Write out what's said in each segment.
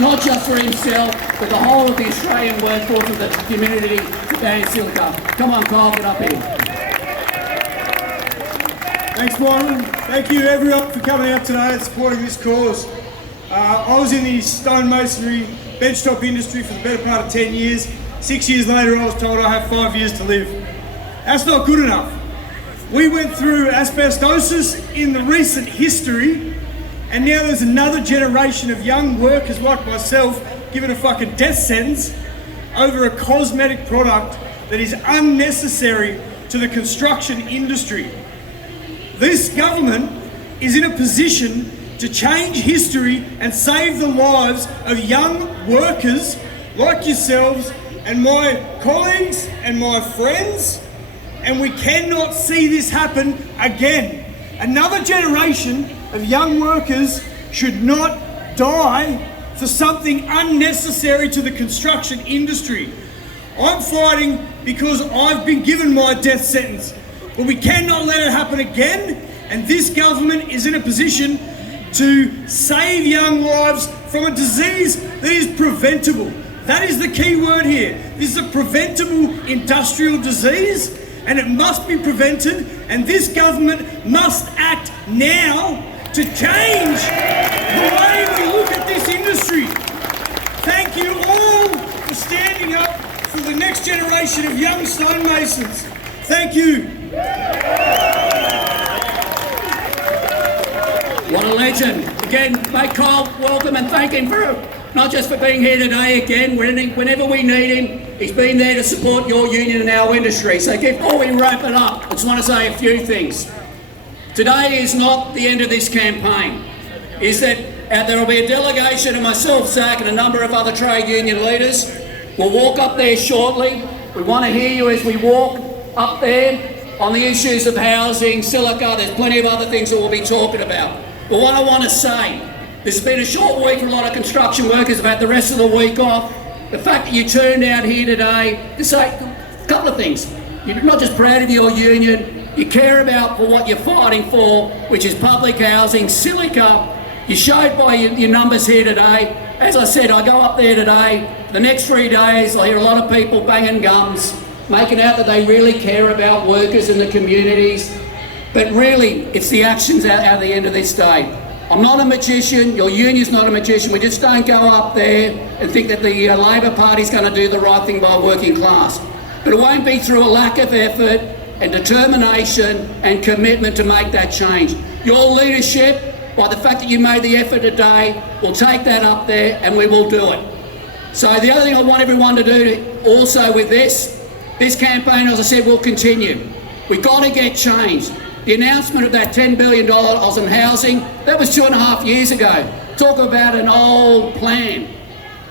not just for himself, but the whole of the Australian workforce of the community to ban silica. Come on, Kyle, get up here. Thanks, Myron. Thank you everyone for coming out today and supporting this cause. I was in the stonemasonry benchtop industry for the better part of 10 years. 6 years later, I was told I have 5 years to live. That's not good enough. We went through asbestosis in the recent history, and now there's another generation of young workers like myself given a fucking death sentence over a cosmetic product that is unnecessary to the construction industry. This government is in a position to change history and save the lives of young workers like yourselves and my colleagues and my friends, and we cannot see this happen again. Another generation of young workers should not die for something unnecessary to the construction industry. I'm fighting because I've been given my death sentence, but we cannot let it happen again, and this government is in a position to save young lives from a disease that is preventable. That is the key word here. This is a preventable industrial disease, and it must be prevented, and this government must act now to change the way we look at this industry. Thank you all for standing up for the next generation of young stonemasons. Thank you. What a legend. Again, mate Kyle, welcome and thank him for not just for being here today again. Whenever we need him, he's been there to support your union and our industry. So before we wrap it up, I just want to say a few things. Today is not the end of this campaign. Is that there will be a delegation of myself, Zach, and a number of other trade union leaders. We'll walk up there shortly. We want to hear you as we walk up there on the issues of housing, silica. There's plenty of other things that we'll be talking about. But what I want to say, this has been a short week for a lot of construction workers. Have had the rest of the week off. The fact that you turned out here today to say a couple of things. You're not just proud of your union, you care about for what you're fighting for, which is public housing, silica. You showed by your numbers here today. As I said, I go up there today. The next 3 days, I hear a lot of people banging gums, making out that they really care about workers in the communities. But really, it's the actions at the end of this day. I'm not a magician, your union's not a magician. We just don't go up there and think that the Labor Party's going to do the right thing by working class. But it won't be through a lack of effort and determination and commitment to make that change. Your leadership, by the fact that you made the effort today, will take that up there and we will do it. So the other thing I want everyone to do also with this campaign, as I said, will continue. We've got to get change. The announcement of that $10 billion on housing, that was 2.5 years ago. Talk about an old plan.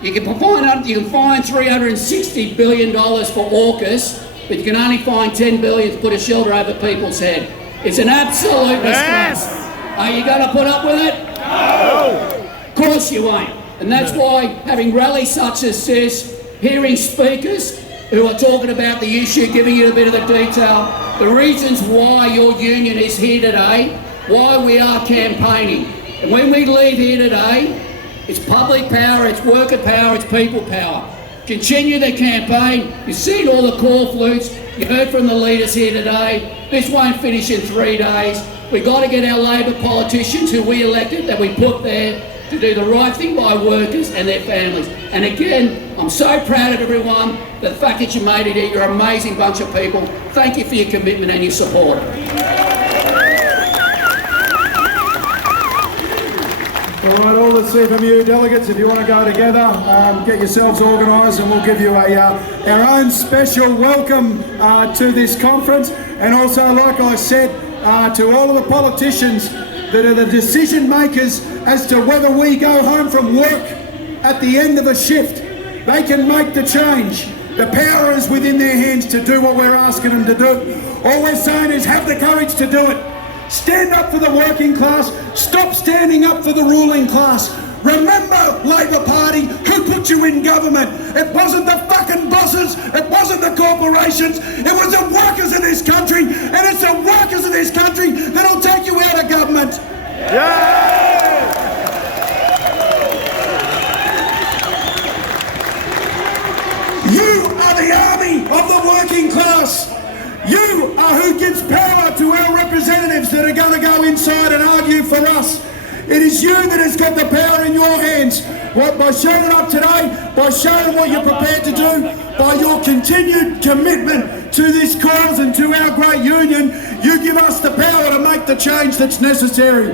You can find $360 billion for AUKUS, but you can only find $10 billion to put a shelter over people's head. It's an absolute disgrace. Are you going to put up with it? No! Of course you won't. And that's why having rallies such as this, hearing speakers who are talking about the issue, giving you a bit of the detail, the reasons why your union is here today, why we are campaigning. And when we leave here today, it's public power, it's worker power, it's people power. Continue the campaign. You've seen all the call flutes, you heard from the leaders here today. This won't finish in 3 days. We've got to get our Labor politicians who we elected, that we put there, to do the right thing by workers and their families. And again, I'm so proud of everyone. The fact that you made it here, you're an amazing bunch of people. Thank you for your commitment and your support. All right, all the CFMU delegates, if you want to go together, get yourselves organised and we'll give you our own special welcome to this conference. And also, like I said, to all of the politicians that are the decision makers as to whether we go home from work at the end of a shift. They can make the change. The power is within their hands to do what we're asking them to do. All we're saying is have the courage to do it. Stand up for the working class. Stop standing up for the ruling class. Remember, Labor Party, who put you in government? It wasn't the fucking bosses, it wasn't the corporations, it was the workers of this country, and it's the workers of this country that'll take you out of government. Yeah! class. You are who gives power to our representatives that are going to go inside and argue for us. It is you that has got the power in your hands. By showing up today, by showing what you're prepared to do, by your continued commitment to this cause and to our great union, you give us the power to make the change that's necessary.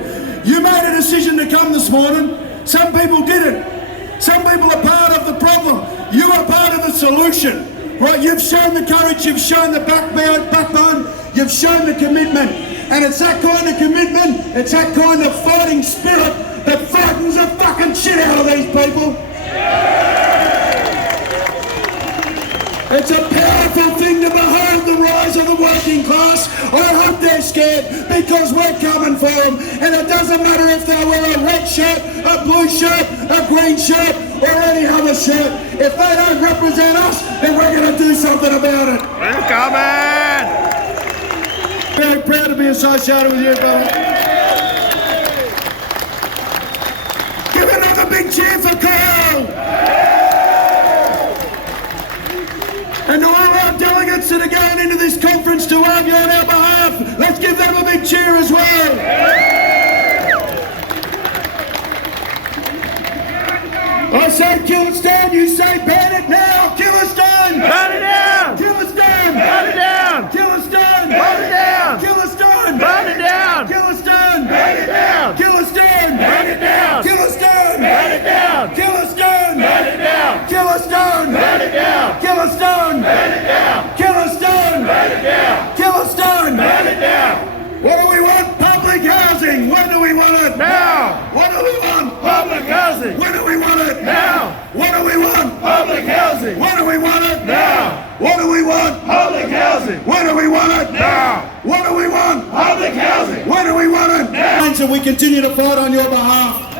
You made a decision to come this morning. Some people didn't. Some people are part of the problem. You are part of the solution. Right, you've shown the courage, you've shown the backbone, you've shown the commitment. And it's that kind of commitment, it's that kind of fighting spirit that frightens the fucking shit out of these people. It's a powerful thing to behold the rise of the working class. I hope they're scared because we're coming for them. And it doesn't matter if they wear a red shirt, a blue shirt, a green shirt, or any other shirt. If they don't represent us, then we're going to do something about it. We're coming! Very proud to be associated with you, brother. Give another big cheer for Carl! And to all our delegates that are going into this conference to argue on our behalf, let's give them a big cheer as well. I say kill us down, you say ban it now. Kill us down! Burn it down! Kill us down! Burn it down! Kill us down! Burn it down! Kill us down! Burn it down! Kill us down! Burn it down! Kill us down! Burn it down! Kill us down! Burn it down! Kill us down! Burn it down! Kill us down! Burn it down! Kill us down! Burn it down! Kill us down! Burn it down! Kill us down! Burn it down! What do we want? Public housing! When do we want it? Now! What do we want? Public housing! When do we want it? Now! What do we want? Public housing! When do we want it? Now! What do we want? Public housing! When do we want it? Now! What do we want? Public housing! When do we want it? Now! And we continue to fight on your behalf.